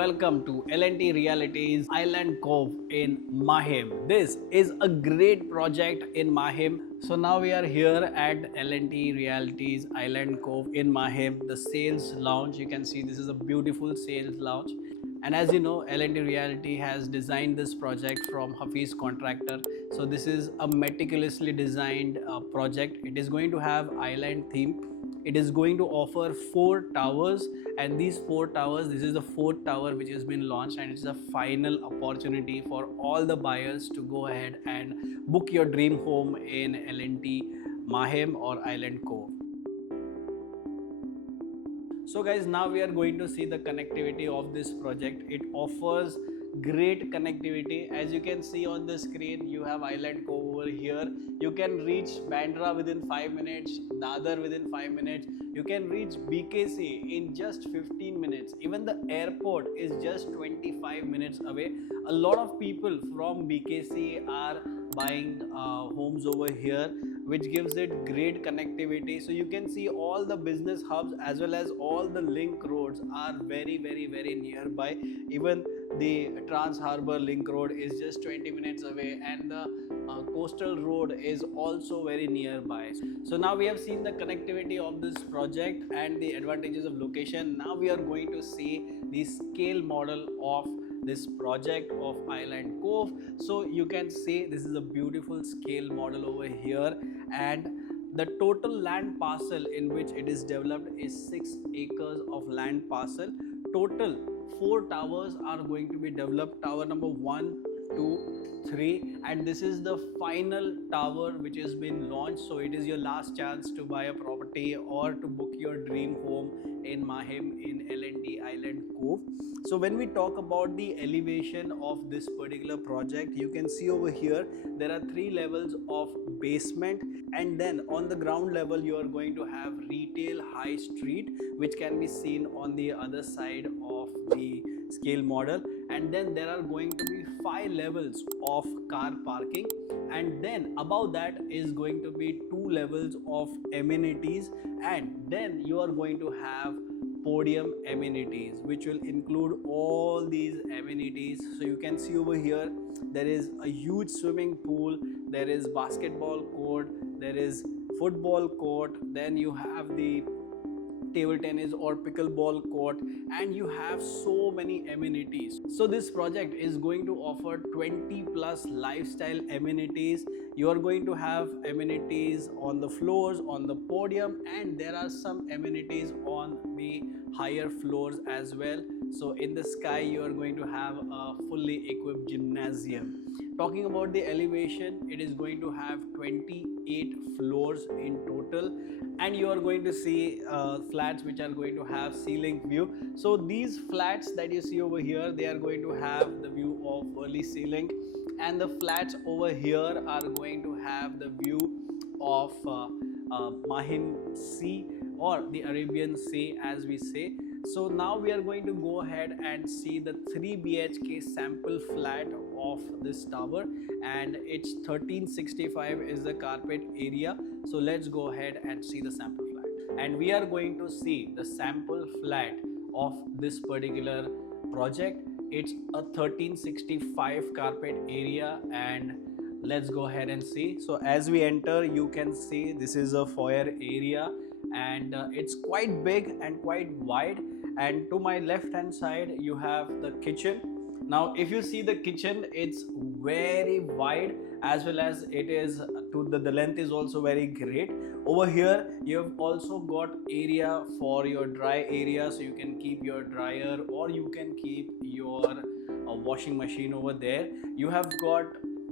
welcome to L&T Realty's Island Cove in Mahim. This is a great project in Mahim. So now we are here at L&T Realty's Island Cove in Mahim, the sales lounge. You can see this is a beautiful sales lounge. And as you know, L&T Realty has designed this project from Hafiz Contractor. So this is a meticulously designed project. It is going to have island theme. It is going to offer 4 towers, and these 4 towers, this is the 4th tower which has been launched, and it's a final opportunity for all the buyers to go ahead and book your dream home in L&T Mahim or Island Cove. So guys, now we are going to see the connectivity of this project. It offers great connectivity. As you can see on the screen, you have Island Cove over here. You can reach Bandra within 5 minutes, Dadar within 5 minutes. You can reach BKC in just 15 minutes. Even the airport is just 25 minutes away. A lot of people from BKC are buying homes over here, which gives it great connectivity. So you can see all the business hubs as well as all the link roads are very nearby. Even the Trans Harbour Link Road is just 20 minutes away, and the coastal road is also very nearby. So now we have seen the connectivity of this project and the advantages of location. Now we are going to see the scale model of this project of Island Cove. So you can see this is a beautiful scale model over here, and the total land parcel in which it is developed is 6 acres of land parcel. Total 4 towers are going to be developed. Tower number 1, 2, 3, and this is the final tower which has been launched. So it is your last chance to buy a property or to book your dream home in Mahim in L&T Island Cove. So when we talk about the elevation of this particular project, you can see over here there are 3 levels of basement, and then on the ground level you are going to have retail high street, which can be seen on the other side of the scale model, and then there are going to be 5 levels of car parking, and then above that is going to be 2 levels of amenities, and then you are going to have podium amenities, which will include all these amenities. So you can see over here there is a huge swimming pool, there is basketball court, there is football court, then you have the table tennis or pickleball court, and you have so many amenities. So this project is going to offer 20 plus lifestyle amenities. You are going to have amenities on the floors, on the podium, and there are some amenities on the higher floors as well. So in the sky you are going to have a fully equipped gymnasium. Talking about the elevation, it is going to have 28 floors in total, and you are going to see flats which are going to have ceiling view. So these flats that you see over here, they are going to have the view of Worli Sea Link, and the flats over here are going to have the view of Mahim Sea or the Arabian Sea as we say. So now we are going to go ahead and see the 3 BHK sample flat of this tower, and it's 1365 is the carpet area. So let's go ahead and see the sample flat, and we are going to see the sample flat of this particular project. It's a 1365 carpet area, and let's go ahead and see. So as we enter, you can see this is a foyer area, and it's quite big and quite wide, and to my left hand side you have the kitchen. Now if you see the kitchen, it's very wide, as well as it is to the length is also very great. Over here you have also got area for your dry area, so you can keep your dryer or you can keep your washing machine over there. You have got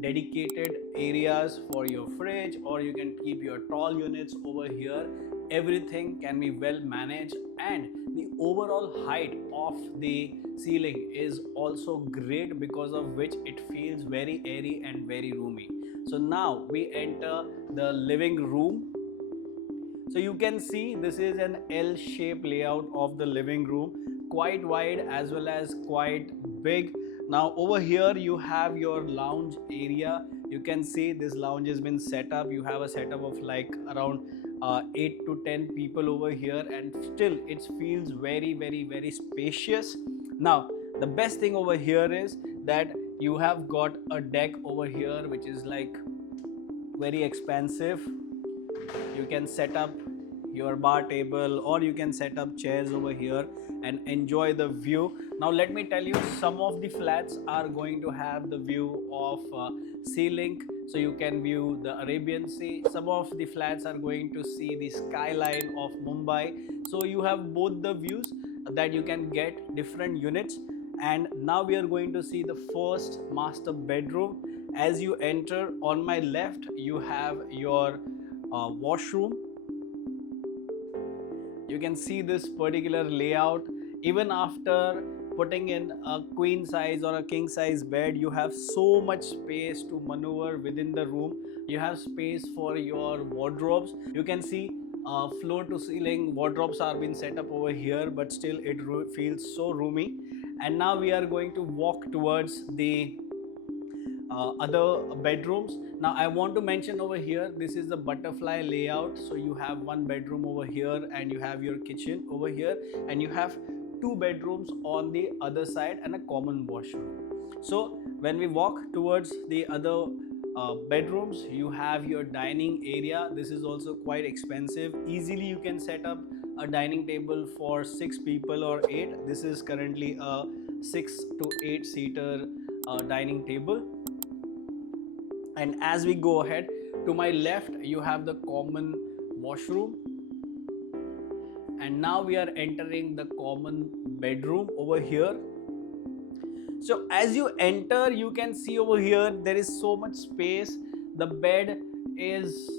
dedicated areas for your fridge, or you can keep your tall units over here. Everything can be well managed, and the overall height of the ceiling is also great, because of which it feels very airy and very roomy. So now we enter the living room. So you can see this is an L-shaped layout of the living room, quite wide as well as quite big. Now over here you have your lounge area. You can see this lounge has been set up. You have a setup of like around 8 to 10 people over here, and still it feels very spacious. Now The best thing over here is that you have got a deck over here which is like very expansive. You can set up your bar table or you can set up chairs over here and enjoy the view. Now let me tell you, some of the flats are going to have the view of Sea Link, so you can view the Arabian Sea. Some of the flats are going to see the skyline of Mumbai, so you have both the views that you can get different units. And now we are going to see the first master bedroom. As you enter, on my left you have your washroom. You can see this particular layout. Even after putting in a queen size or a king size bed, you have so much space to maneuver within the room. You have space for your wardrobes. You can see floor to ceiling wardrobes are being set up over here, but still it feels so roomy. And now we are going to walk towards the other bedrooms. Now I want to mention over here, this is the butterfly layout. So you have one bedroom over here and you have your kitchen over here, and you have two bedrooms on the other side and a common washroom. So when we walk towards the other bedrooms, you have your dining area. This is also quite expensive. Easily you can set up a dining table for 6 people or 8. This is currently a 6 to 8 seater dining table. And as we go ahead, to my left you have the common washroom, and now we are entering the common bedroom over here. So as you enter, you can see over here there is so much space. The bed is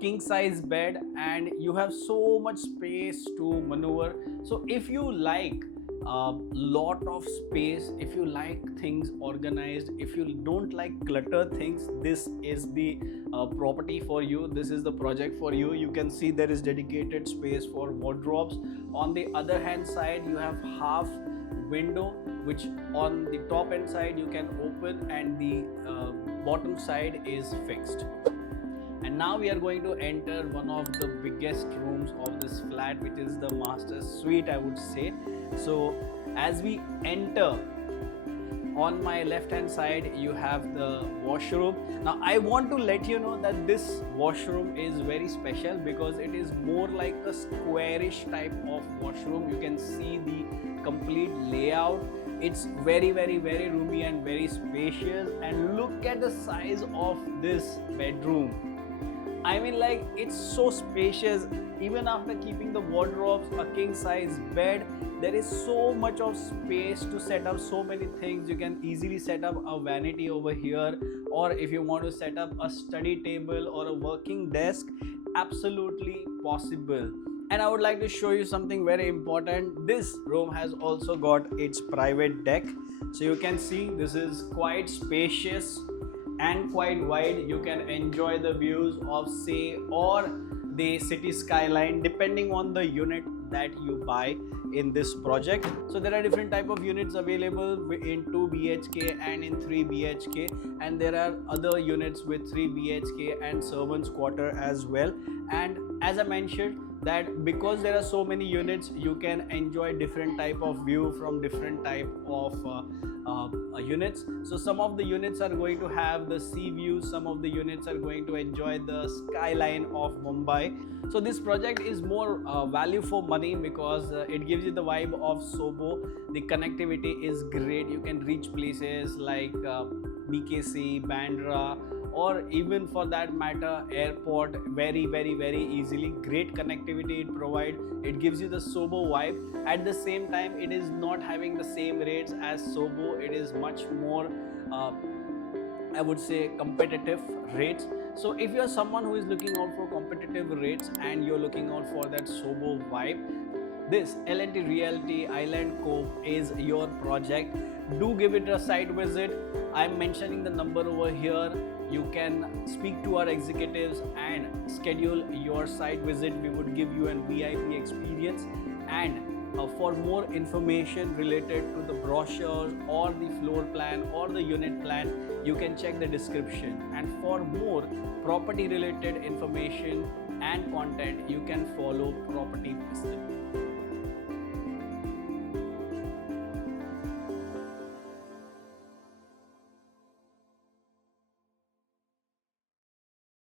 king size bed and you have so much space to maneuver. So if you like a lot of space, if you like things organized, if you don't like clutter things, this is the property for you. This is the project for you. You can see there is dedicated space for wardrobes. On the other hand side, you have half window, which on the top end side you can open, and the bottom side is fixed. And now we are going to enter one of the biggest rooms of this flat, which is the master suite, I would say. So as we enter, on my left hand side you have the washroom. Now I want to let you know that this washroom is very special because it is more like a squarish type of washroom. You can see the complete layout. It's very roomy and very spacious, and look at the size of this bedroom. I mean, like, it's so spacious. Even after keeping the wardrobes, a king size bed, there is so much of space to set up so many things. You can easily set up a vanity over here, or if you want to set up a study table or a working desk, absolutely possible. And I would like to show you something very important. This room has also got its private deck. So you can see this is quite spacious and quite wide. You can enjoy the views of sea or the city skyline depending on the unit that you buy in this project. So there are different type of units available in 2 BHK and in 3 BHK, and there are other units with 3 BHK and servants quarter as well. And as I mentioned, that because there are so many units, you can enjoy different type of view from different type of units. So some of the units are going to have the sea view, some of the units are going to enjoy the skyline of Mumbai. So this project is more value for money because it gives you the vibe of Sobo. The connectivity is great. You can reach places like BKC, Bandra, or even for that matter airport very easily. Great connectivity it provides. It gives you the Sobo vibe. At the same time, it is not having the same rates as Sobo. It is much more I would say competitive rates. So if you are someone who is looking out for competitive rates and you're looking out for that Sobo vibe, this L&T Realty Island Cove is your project. Do give it a site visit. I'm mentioning the number over here. You can speak to our executives and schedule your site visit. We would give you an VIP experience. And for more information related to the brochures or the floor plan or the unit plan, you can check the description. And for more property related information and content, you can follow Property Pistol.